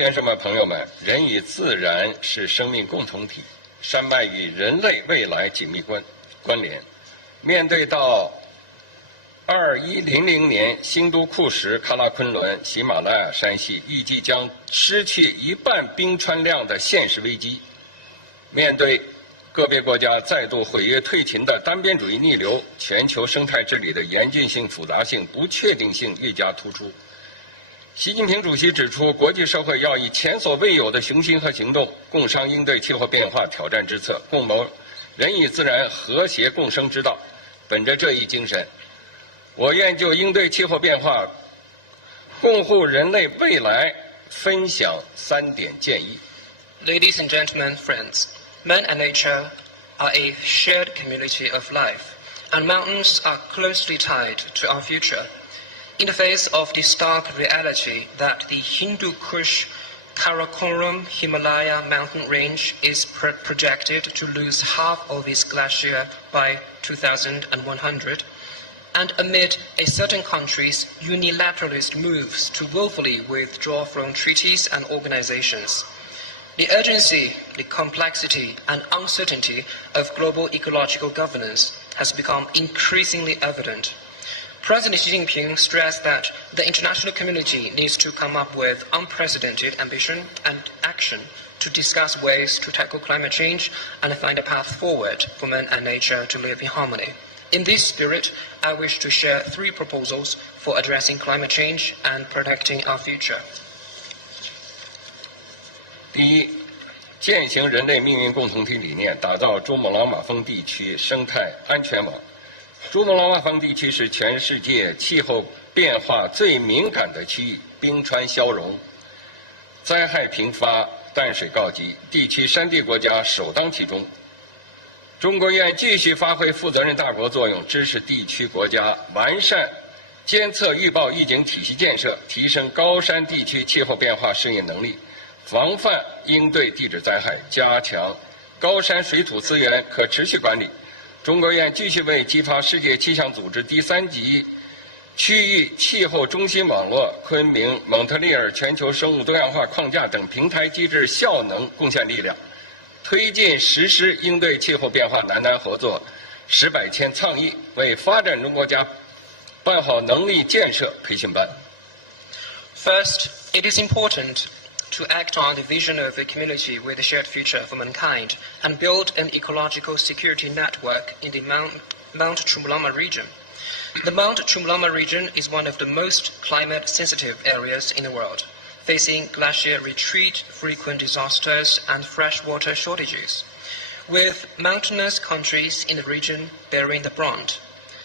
先生们、朋友们，人与自然是生命共同体，山脉与人类未来紧密关联。面对到2100年新都库什、喀拉昆仑、喜马拉雅山系预计将失去一半冰川量的现实危机，面对个别国家再度毁约退勤的单边主义逆流，全球生态治理的严峻性、复杂性、不确定性愈加突出。习近平主席指出，国际社会要以前所未有的雄心和行动，共商应对气候变化挑战之策，共谋人与自然和谐共生之道。本着这一精神，我愿就应对气候变化、共护人类未来分享3点建议。 Ladies and gentlemen, friends, man and nature are a shared community of life, and mountains are closely tied to our future. In the face of the stark reality that the Hindu Kush Karakoram Himalaya mountain range is projected to lose half of its glacier by 2100, and amid a certain country's unilateralist moves to willfully withdraw from treaties and organizations, the urgency, the complexity, and uncertainty of global ecological governance has become increasingly evident. President Xi Jinping stressed that the international community needs to come up with unprecedented ambition and action to discuss ways to tackle climate change and find a path forward for man and nature to live in harmony. In this spirit, I wish to share 3 proposals for addressing climate change and protecting our future. 第一，践行人类命运共同体理念，打造珠穆朗玛峰地区生态安全网。珠穆朗玛峰地区是全世界气候变化最敏感的区域，冰川消融，灾害频发，淡水告急，地区山地国家首当其冲。中国愿继续发挥负责任大国作用，支持地区国家完善监测预报预警体系建设，提升高山地区气候变化适应能力，防范应对地质灾害，加强高山水土资源可持续管理。中国愿继续为激发世界气象组织第3级区域气候中心网络、昆明、蒙特利尔全球生物多样化框架等平台机制效能贡献力量，推进实施应对气候变化南南合作10百千倡议，为发展中国家办好能力建设培训班。First, it is important to act on the vision of a community with a shared future for mankind and build an ecological security network in the Mount Chumulama region. The Mount Chumulama region is one of the most climate-sensitive areas in the world, facing glacier retreat, frequent disasters, and freshwater shortages, with mountainous countries in the region bearing the brunt.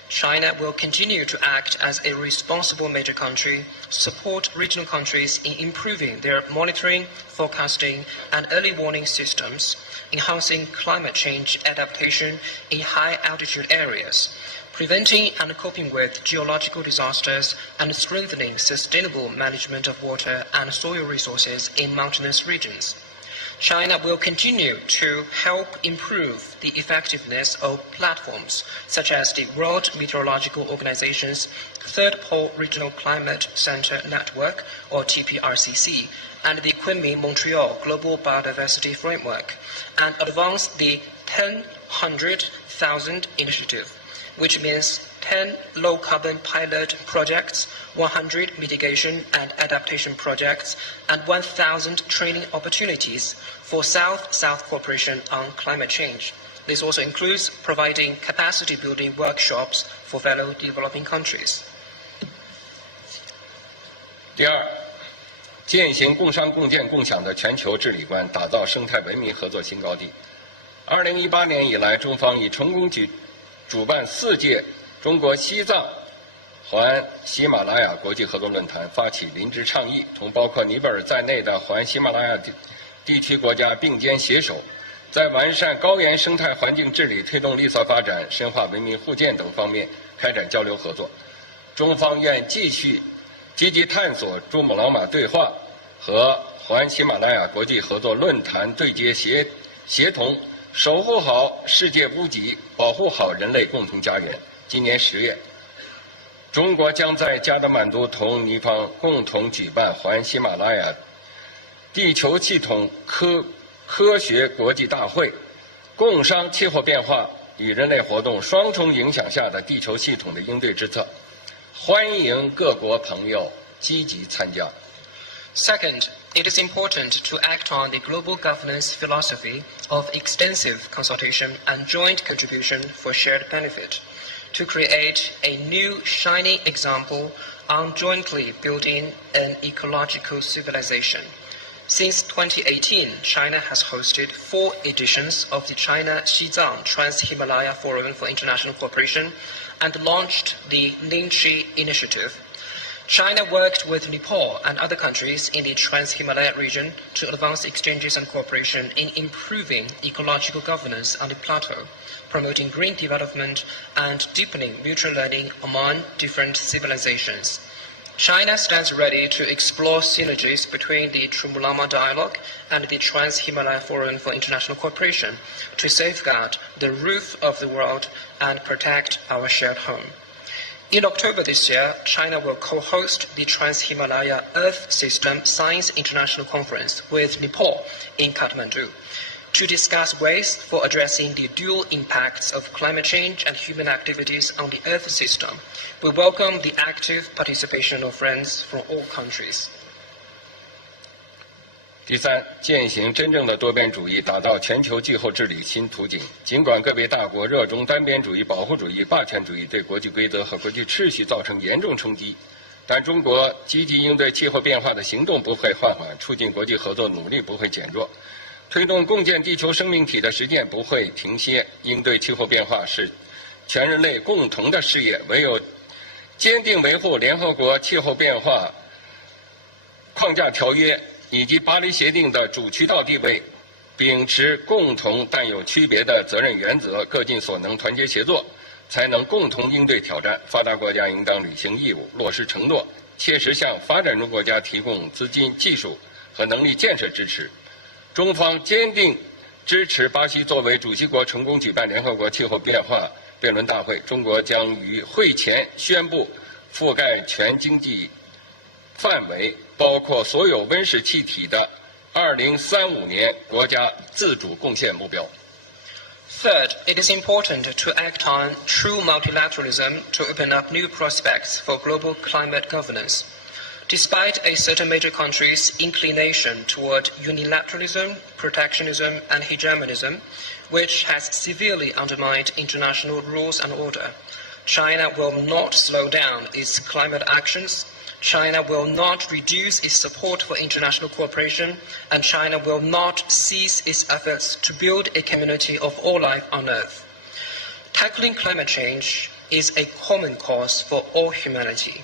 China will continue to act as a responsible major country, support regional countries in improving their monitoring, forecasting, and early warning systems, enhancing climate change adaptation in high-altitude areas, preventing and coping with geological disasters, and strengthening sustainable management of water and soil resources in mountainous regions. China will continue to help improve the effectiveness of platforms such as the World Meteorological Organization's Third Pole Regional Climate Center Network, or TPRCC, and the Kunming-Montreal Global Biodiversity Framework, and advance the 10-100,000 initiative, which means 10 low-carbon pilot projects, 100 mitigation and adaptation projects, and 1,000 training opportunities for South-South cooperation on climate change. This also includes providing capacity-building workshops for fellow developing countries. 第二，践行共商共建共享的全球治理观，打造生态文明合作新高地。2018年以来，中方已成功主办4届中国西藏环喜马拉雅国际合作论坛，发起林芝倡议，同包括尼泊尔在内的环喜马拉雅地区国家并肩携手，在完善高原生态环境治理、推动绿色发展、深化文明互鉴等方面开展交流合作。中方愿继续积极探索珠穆朗玛对话和环喜马拉雅国际合作论坛对接协同，守护好世界屋脊，保护好人类共同家园。今年10月，中国将在加德满都同尼方共同举办环喜马拉雅地球系统科学国际大会，共商气候变化与人类活动双重影响下的地球系统的应对之策，欢迎各国朋友积极参加。Second, it is important to act on the global governance philosophy of extensive consultation and joint contribution for shared benefit, to create a new shining example on jointly building an ecological civilization. Since 2018, China has hosted 4 editions of the China-Xizang Trans-Himalaya Forum for International Cooperation and launched the Ningxi Initiative. China worked with Nepal and other countries in the Trans-Himalaya region to advance exchanges and cooperation in improving ecological governance on the plateau, promoting green development and deepening mutual learning among different civilizations. China stands ready to explore synergies between the Chumulama Dialogue and the Trans-Himalaya Forum for International Cooperation to safeguard the roof of the world and protect our shared home. In October this year, China will co-host the Trans-Himalaya Earth System Science International Conference with Nepal in Kathmandu to discuss ways for addressing the dual impacts of climate change and human activities on the Earth system. We welcome the active participation of friends from all countries. 第三，践行真正的多边主义，打造全球气候治理新图景。尽管个别大国热衷单边主义、保护主义、霸权主义，对国际规则和国际秩序造成严重冲击，但中国积极应对气候变化的行动不会放缓，促进国际合作努力不会减弱，推动共建地球生命体的实践不会停歇。应对气候变化是全人类共同的事业，唯有坚定维护联合国气候变化框架条约以及巴黎协定的主渠道地位，秉持共同但有区别的责任原则，各尽所能，团结协作，才能共同应对挑战。发达国家应当履行义务，落实承诺，切实向发展中国家提供资金、技术和能力建设支持。中方坚定支持巴西作为主席国成功举办联合国气候变化辩论大会。中国将于会前宣布覆盖全经济范围，包括所有温室气体的2035年国家自主贡献目标。Third, it is important to act on true multilateralism to open up new prospects for global climate governance. Despite a certain major countries' inclination toward unilateralism, protectionism, and hegemonism, which has severely undermined international rules and order, China will not slow down its climate actions. China will not reduce its support for international cooperation, and China will not cease its efforts to build a community of all life on Earth. Tackling climate change is a common cause for all humanity.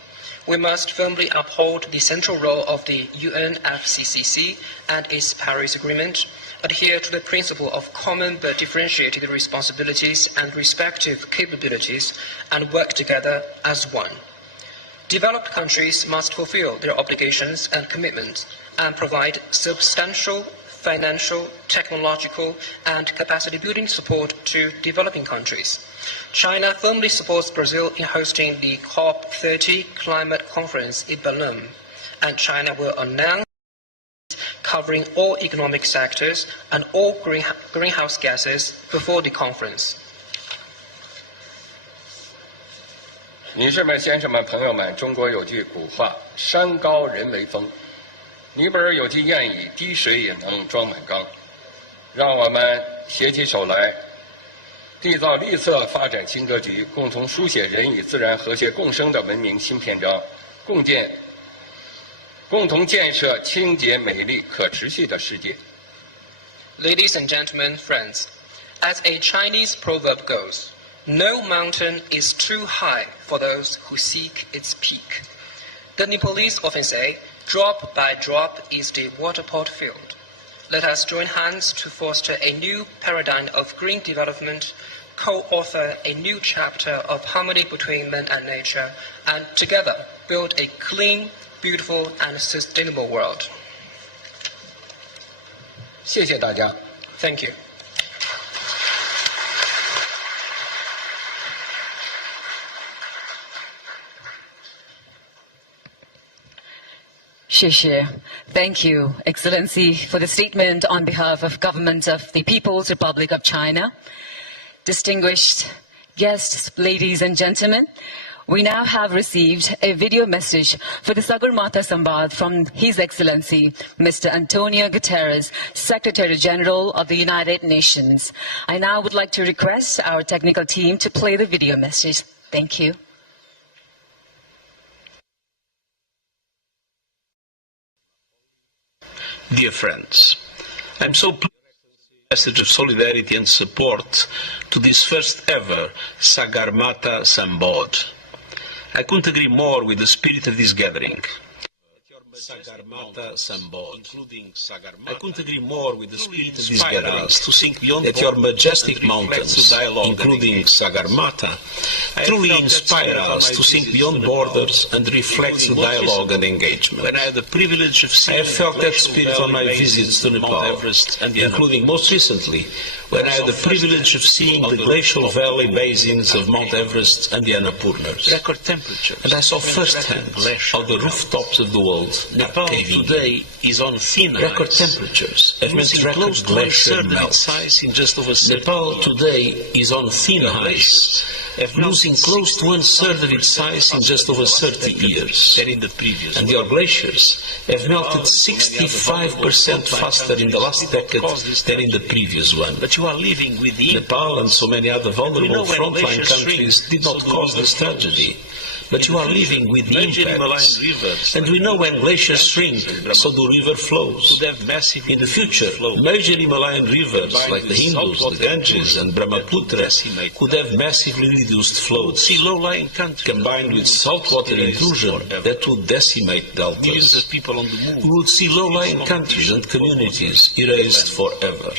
We must firmly uphold the central role of the UNFCCC and its Paris Agreement, adhere to the principle of common but differentiated responsibilities and respective capabilities, and work together as one. Developed countries must fulfill their obligations and commitments and provide substantial financial, technological, and capacity-building support to developing countries. China firmly supports Brazil in hosting the COP30 climate conference in Belém, and China will announce covering all economic sectors and all greenhouse gases before the conference. 女士们、先生们、朋友们，中国有句古话：“山高人为峰。”尼泊尔有句谚语：“滴水也能装满缸。”让我们携起手来，缔造绿色发展新格局，共同书写人与自然和谐共生的文明新篇章，共同建设清洁、美丽、可持续的世界。Ladies and gentlemen, friends, as a Chinese proverb goes, no mountain is too high for those who seek its peak. The Nepalese often say, drop by drop is the water pot filled. Let us join hands to foster a new paradigm of green development, co-author a new chapter of harmony between man and nature, and together build a clean, beautiful, and sustainable world. 谢谢大家。 Thank you. 谢 Shishir. Thank you, Excellency, for the statement on behalf of Government of the People's Republic of China. Distinguished guests, ladies and gentlemen, we now have received a video message for the Sagarmatha Sambaad from His Excellency, Mr. Antonio Guterres, Secretary General of the United Nations. I now would like to request our technical team to play the video message. Thank you. Dear friends, I'm so pleased with the message of solidarity and support to this first ever Sagarmatha Sambaad. I couldn't agree more with the spirit of this gathering. Sagarmatha Sambaad. I couldn't agree more with the spirit of this gathering. To sink beyond that your majestic mountains, including Sagarmatha, truly inspire us to sink beyond borders and reflect the dialogue and engagement. When I had the privilege of seeing, I have felt that spirit on my visits to Nepal, including most recently, when I had the privilege of seeing the glacial valley basins of Mount Everest and the Annapurnas. Record temperatures. And I saw firsthand how the rooftops of the world Nepal today is on thin ice. Record temperatures have meant record glacier melt. Nepal today is on thin ice, losing close to one-third of its size in just over 30 years. And your glaciers have melted 65% faster in the last decade than in the previous one. But you are living with the Nepal and so many other vulnerable frontline countries did not cause this tragedy. But you are living with the impacts. And we know when glaciers shrink, so the river flows. In the future, major Himalayan rivers like the Indus, the Ganges and Brahmaputra could have massively reduced flows, combined with saltwater intrusion that would decimate deltas. We would see low-lying countries and communities erased forever.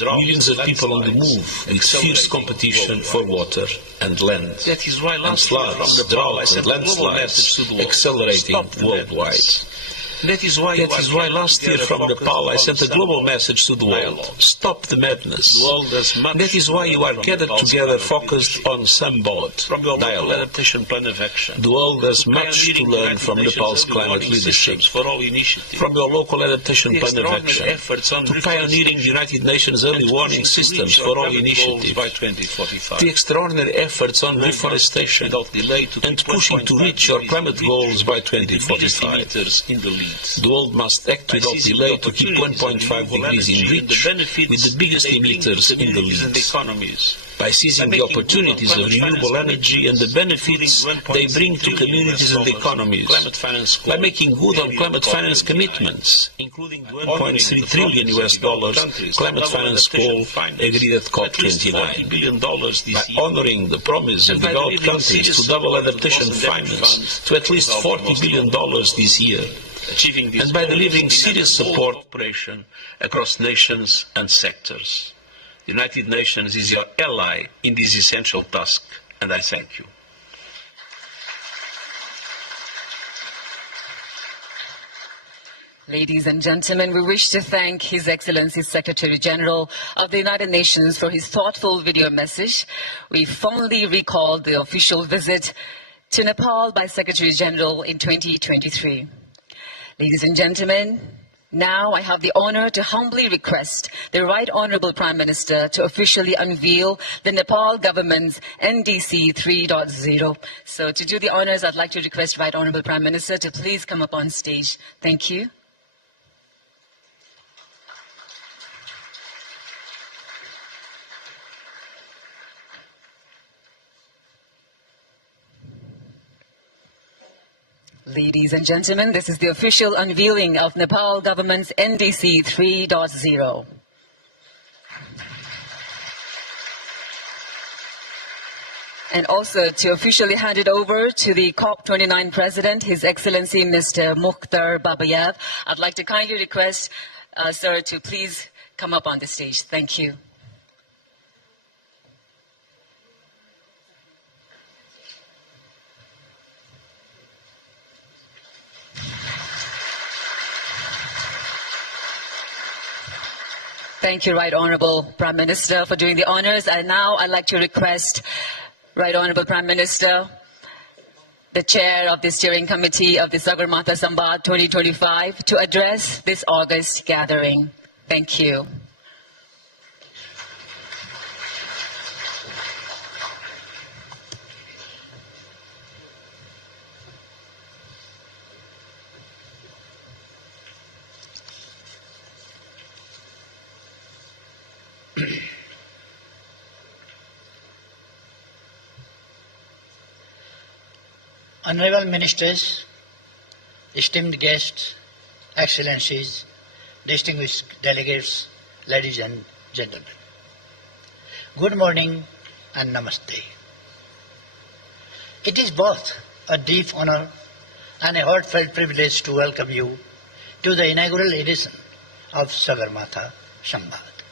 Millions of people on the move with fierce competition for water and land. And floods, drought and landslides accelerating worldwide. That is why last year from Nepal I sent a global message to the world. Stop the madness. That is why you are gathered together focused on Sambaad, dialogue. The world has much to learn from Nepal's climate leadership, from your local adaptation plan of action, to pioneering the United Nations early warning systems for all initiative, the extraordinary efforts on reforestation, and pushing to reach your climate goals by 2045. The world must act without delay to keep 1.5 degrees in reach with the biggest emitters in the lead. By seizing the opportunities of renewable energy and the benefits they bring to communities and economies, by making good on climate finance commitments, including the $1.3 trillion climate finance goal agreed at COP29, by honoring the promise of developed countries to double adaptation finance to at least $40 billion this year, and by delivering serious support operation across nations and sectors. The United Nations is your ally in this essential task, and I thank you. Ladies and gentlemen, we wish to thank His Excellency Secretary General of the United Nations for his thoughtful video message. We fondly recall the official visit to Nepal by Secretary General in 2023. Ladies and gentlemen, now I have the honor to humbly request the Right Honorable Prime Minister to officially unveil the Nepal government's NDC 3.0. So to do the honors, I'd like to request Right Honorable Prime Minister to please come up on stage. Thank you. Ladies and gentlemen, this is the official unveiling of Nepal government's NDC 3.0. And also to officially hand it over to the COP29 President, His Excellency Mr. Mukhtar Babayev, I'd like to kindly request, sir, to please come up on the stage. Thank you. Thank you, Right Honorable Prime Minister, for doing the honors. And now I'd like to request Right Honorable Prime Minister the chair of the steering committee of the Sagarmatha Sambaad 2025, to address this August gathering. Thank you. Honorable Ministers, esteemed guests, Excellencies, distinguished delegates, ladies and gentlemen. Good morning and namaste. It is both a deep honor and a heartfelt privilege to welcome you to the inaugural edition of Sagarmatha Sambaad.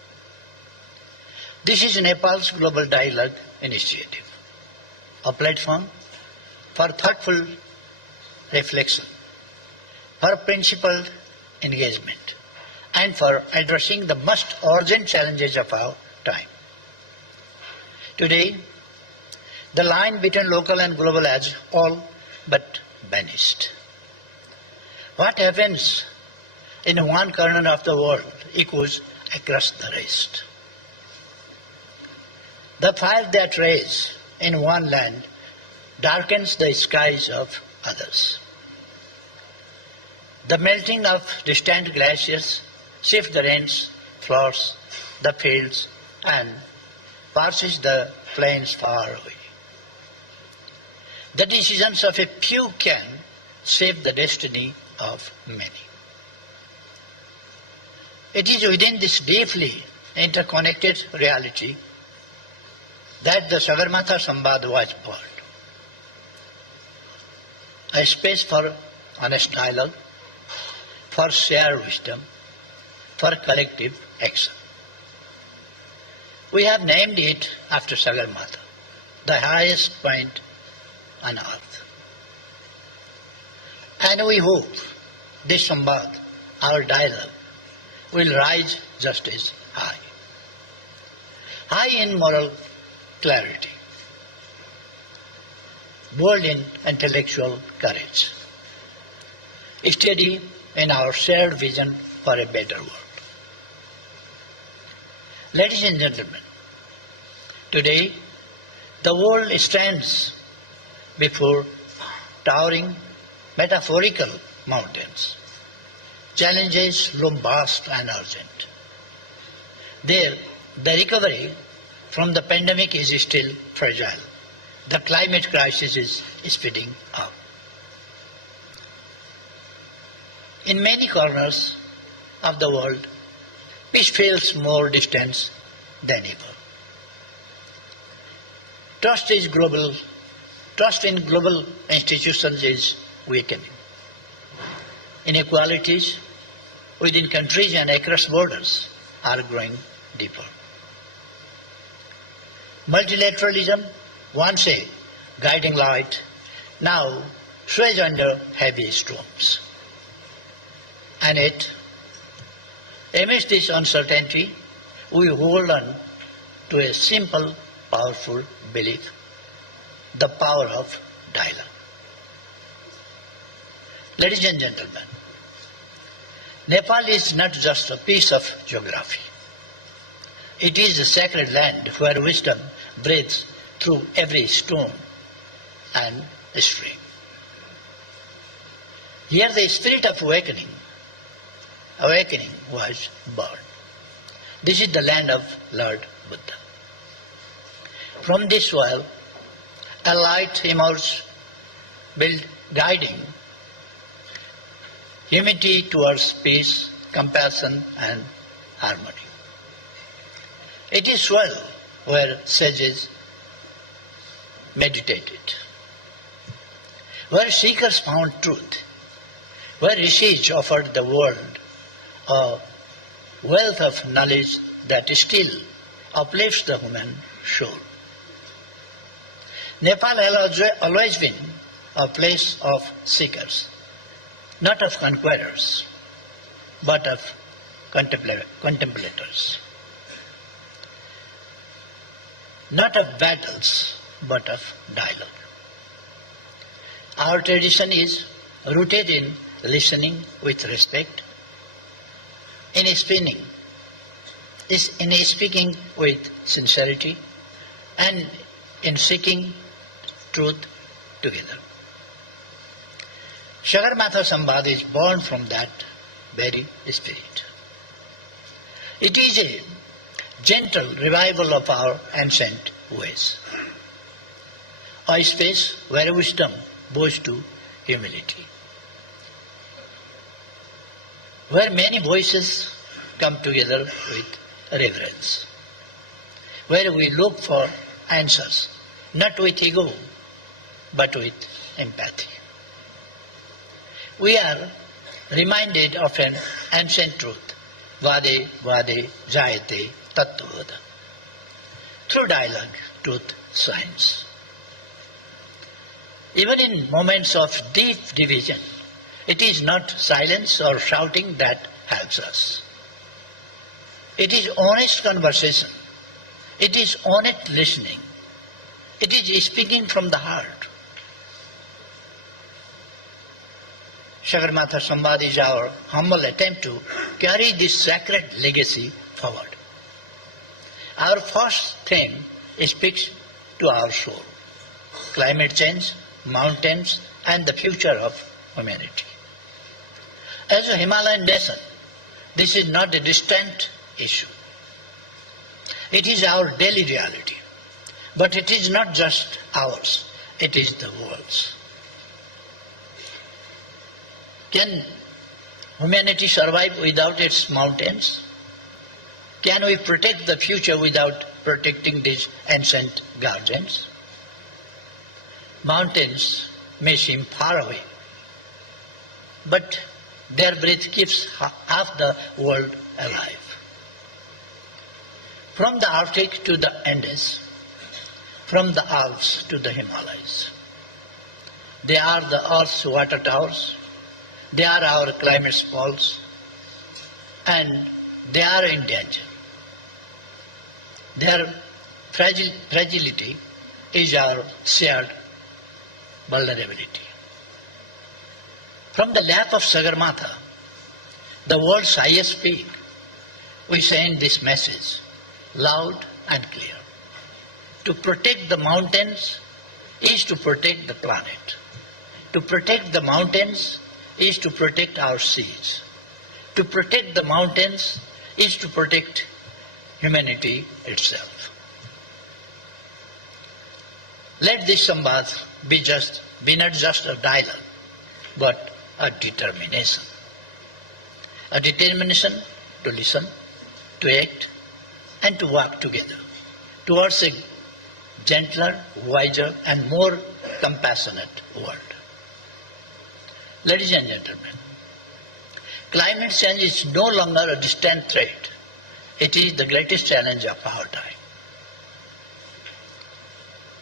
This is Nepal's Global Dialogue Initiative, a platform for thoughtful reflection, for principled engagement, and for addressing the most urgent challenges of our time. Today, the line between local and global has all but vanished. What happens in one corner of the world echoes across the rest. The fire that rages in one land darkens the skies of others. The melting of distant glaciers shifts the rains, floods the fields, and passes the plains far away. The decisions of a few can shape the destiny of many. It is within this deeply interconnected reality that the Sagarmatha Sambaad was born. A space for honest dialogue, for shared wisdom, for collective action. We have named it after Sagarmatha, the highest point on earth. And we hope this Sambaad, our dialogue, will rise just as high. High in moral clarity, bold in intellectual courage, steady in our shared vision for a better world. Ladies and gentlemen, today the world stands before towering metaphorical mountains. Challenges loom vast and urgent. There, the recovery from the pandemic is still fragile. The climate crisis is speeding up. In many corners of the world, peace feels more distant than ever. Trust in global institutions is weakening. Inequalities within countries and across borders are growing deeper. Multilateralism, once a guiding light, now sways under heavy storms. And yet, amidst this uncertainty, we hold on to a simple, powerful belief: the power of dialogue. Ladies and gentlemen, Nepal is not just a piece of geography. It is a sacred land where wisdom breathes through every stone and stream. Here the spirit of awakening was born. This is the land of Lord Buddha. From this soil, a light emerged, guiding humanity towards peace, compassion, and harmony. It is soil where sages meditated, where seekers found truth, where rishis offered the world a wealth of knowledge that still uplifts the human soul. Nepal has always been a place of seekers, not of conquerors, but of contemplators. Not of battles, but of dialogue. Our tradition is rooted in listening with respect, in speaking with sincerity, and in seeking truth together. Sagarmatha Sambaad is born from that very spirit. It is a gentle revival of our ancient ways, a space where wisdom bows to humility, where many voices come together with reverence, where we look for answers, not with ego, but with empathy. We are reminded of an ancient truth, Vade Vade Jayate Tattvada. Through dialogue, truth shines. Even in moments of deep division, it is not silence or shouting that helps us. It is honest conversation. It is honest listening. It is speaking from the heart. Sagarmatha Sambaad is our humble attempt to carry this sacred legacy forward. Our first theme speaks to our soul: climate change, mountains, and the future of humanity. As a Himalayan nation, this is not a distant issue. It is our daily reality. But it is not just ours, it is the world's. Can humanity survive without its mountains? Can we protect the future without protecting these ancient guardians? Mountains may seem far away, but their breath keeps half the world alive. From the Arctic to the Andes, from the Alps to the Himalayas, they are the Earth's water towers. They are our climate poles, and they are in danger. Their fragility is our shared vulnerability. From the lap of Sagarmatha, the world's highest peak, we send this message loud and clear. To protect the mountains is to protect the planet. To protect the mountains is to protect our seas. To protect the mountains is to protect humanity itself. Let this Sambaad be not just a dialogue, but a determination. A determination to listen, to act, and to work together towards a gentler, wiser, and more compassionate world. Ladies and gentlemen, climate change is no longer a distant threat. It is the greatest challenge of our time.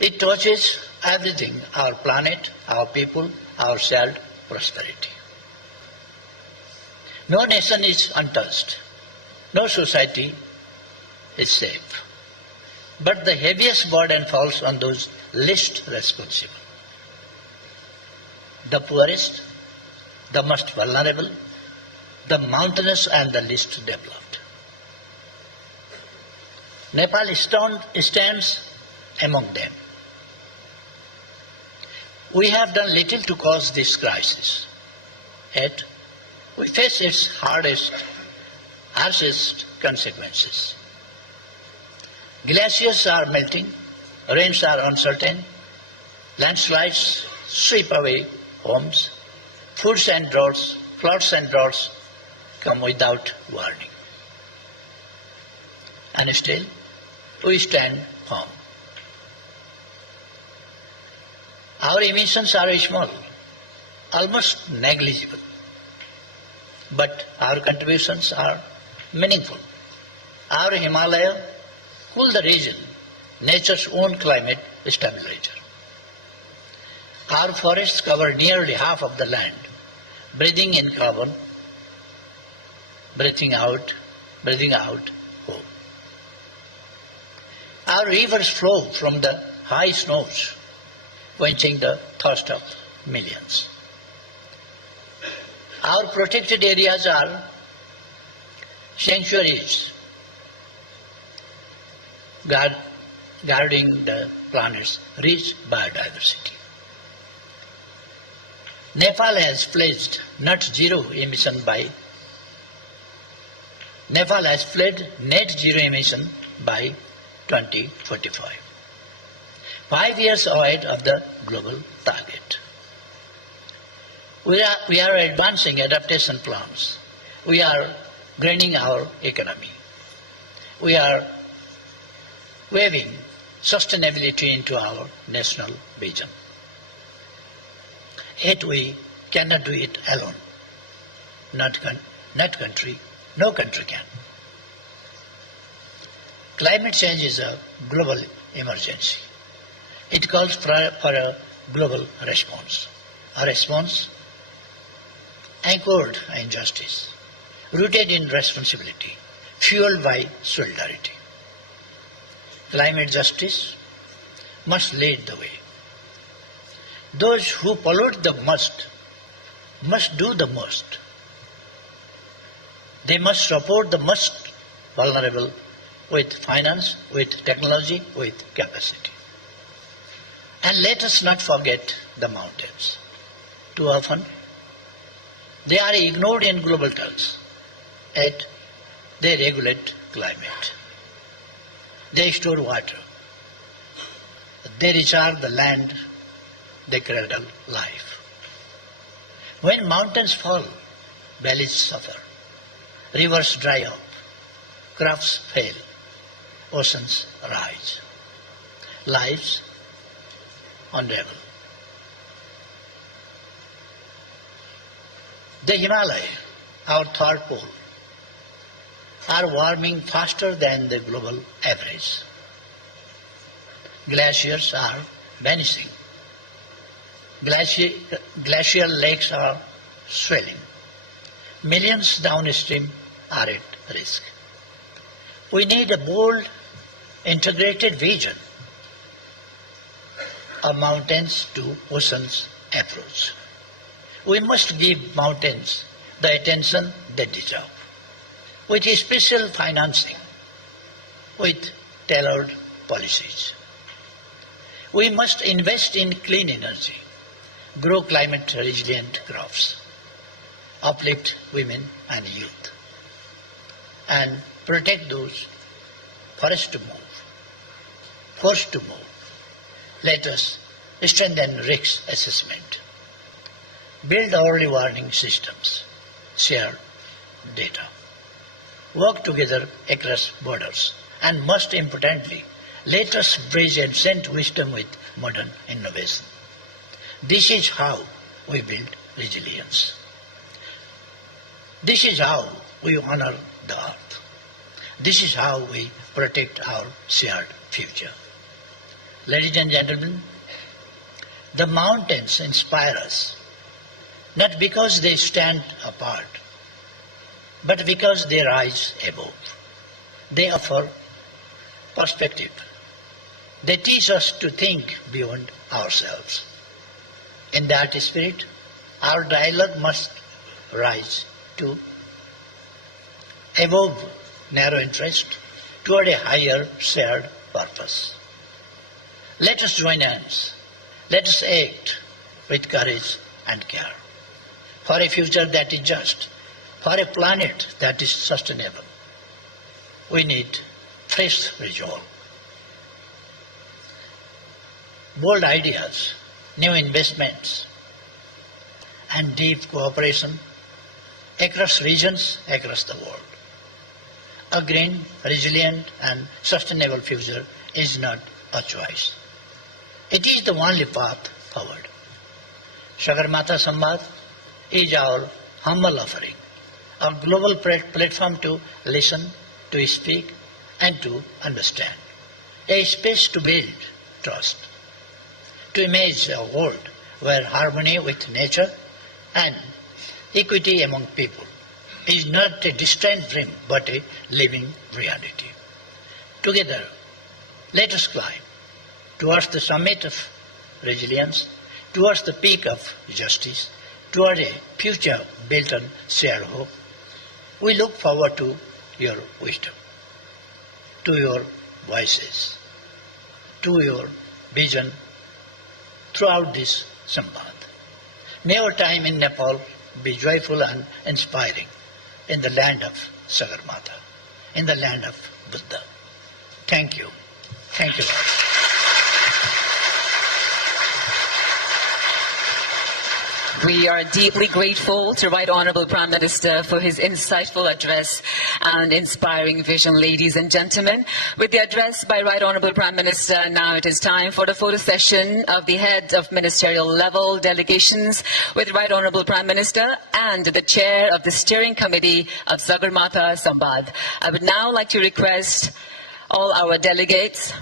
It touches everything: our planet, our people, our shared prosperity. No nation is untouched. No society is safe. But the heaviest burden falls on those least responsible. The poorest, the most vulnerable, the mountainous, and the least developed. Nepal stands among them. We have done little to cause this crisis, yet we face its harshest consequences. Glaciers are melting, rains are uncertain, landslides sweep away homes, floods and droughts come without warning. And still, we stand firm. Our emissions are small, almost negligible, but our contributions are meaningful. Our Himalaya cool the region, nature's own climate stabilizer. Our forests cover nearly half of the land, breathing in carbon, breathing out hope. Our rivers flow from the high snows, quenching the thirst of millions. Our protected areas are sanctuaries guarding the planet's rich biodiversity. Nepal has pledged net zero emission by 2045, 5 years ahead of the global target. We are advancing adaptation plans. We are greening our economy. We are weaving sustainability into our national vision. Yet we cannot do it alone. No country can. Climate change is a global emergency. It calls for a global response. A response anchored in justice, rooted in responsibility, fueled by solidarity. Climate justice must lead the way. Those who pollute the most must do the most. They must support the most vulnerable with finance, with technology, with capacity. And let us not forget the mountains. Too often, they are ignored in global terms, yet they regulate climate. They store water. They recharge the land. They cradle life. When mountains fall, valleys suffer, rivers dry up, crops fail, oceans rise, lives unravel. The Himalaya, our third pole, are warming faster than the global average. Glaciers are vanishing. Glacial lakes are swelling. Millions downstream are at risk. We need a bold, integrated vision, a mountains to oceans approach. We must give mountains the attention they deserve, with special financing, with tailored policies. We must invest in clean energy, grow climate-resilient crops, uplift women and youth, and protect those forced to move. Let us strengthen risk assessment, build early warning systems, share data, work together across borders, and most importantly, let us bridge ancient wisdom with modern innovation. This is how we build resilience. This is how we honor the earth. This is how we protect our shared future. Ladies and gentlemen, the mountains inspire us, not because they stand apart, but because they rise above. They offer perspective. They teach us to think beyond ourselves. In that spirit, our dialogue must rise to above narrow interest toward a higher shared purpose. Let us join hands. Let us act with courage and care for a future that is just, for a planet that is sustainable. We need fresh resolve, bold ideas, new investments, and deep cooperation across regions, across the world. A green, resilient, and sustainable future is not a choice. It is the only path forward. Sagarmatha Sambaad is our humble offering, a global platform to listen, to speak, and to understand. A space to build trust, to imagine a world where harmony with nature and equity among people is not a distant dream but a living reality. Together, let us climb towards the summit of resilience, towards the peak of justice, toward a future built on shared hope. We look forward to your wisdom, to your voices, to your vision throughout this Sambaad. May our time in Nepal be joyful and inspiring in the land of Sagarmatha, in the land of Buddha. Thank you. Thank you. We are deeply grateful to Right Honourable Prime Minister for his insightful address and inspiring vision, ladies and gentlemen. With the address by Right Honourable Prime Minister, now it is time for the photo session of the head of ministerial level delegations with Right Honourable Prime Minister and the chair of the steering committee of Sagarmatha Sambaad. I would now like to request all our delegates,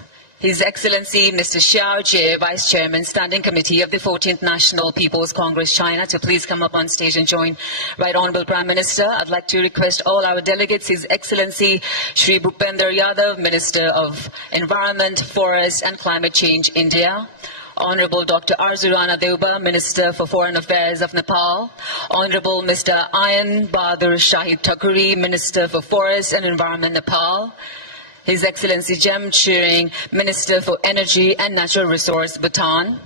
His Excellency Mr. Xiao Jie, Vice Chairman, Standing Committee of the 14th National People's Congress China, to please come up on stage and join Right Honourable Prime Minister. I'd like to request all our delegates, His Excellency Shri Bhupender Yadav, Minister of Environment, Forest and Climate Change, India. Honourable Dr. Arzurana Deuba, Minister for Foreign Affairs of Nepal. Honourable Mr. Ayan Bahadur Shahid Thakuri, Minister for Forest and Environment, Nepal. His Excellency Jem Chiring, Minister for Energy and Natural Resource, Bhutan.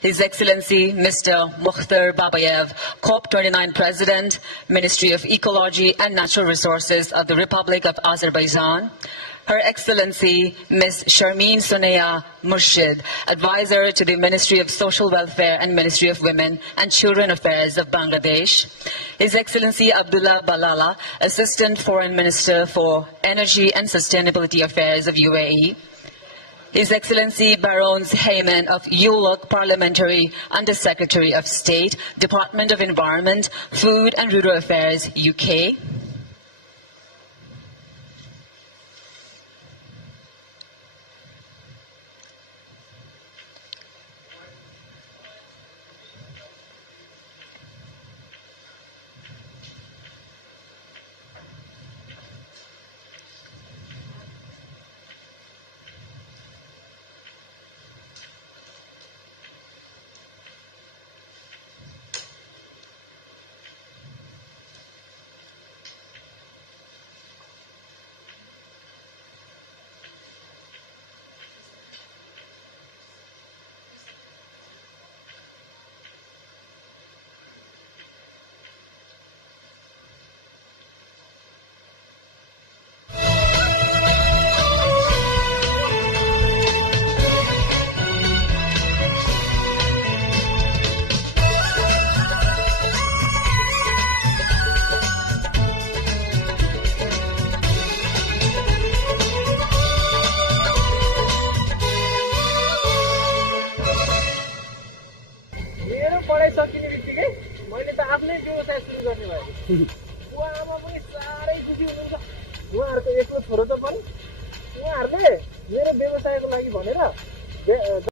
His Excellency Mr. Mukhtar Babayev, COP29 President, Ministry of Ecology and Natural Resources of the Republic of Azerbaijan. Her Excellency Ms. Sharmeen Soneya Murshid, Advisor to the Ministry of Social Welfare and Ministry of Women and Children Affairs of Bangladesh. His Excellency Abdullah Balala, Assistant Foreign Minister for Energy and Sustainability Affairs of UAE. His Excellency Barons Heyman of ULOC, Parliamentary Under Secretary of State, Department of Environment, Food and Rural Affairs, UK. सकिने बित्तिकै मैले त आफ्नै व्यवसाय सुरु गर्ने भए उहाँमा पनि साह्रै खुसी हुनुहुन्छ उहाँहरुको यस्तो छोरो त पनि उहाँहरुले मेरो व्यवसायको लागि भनेर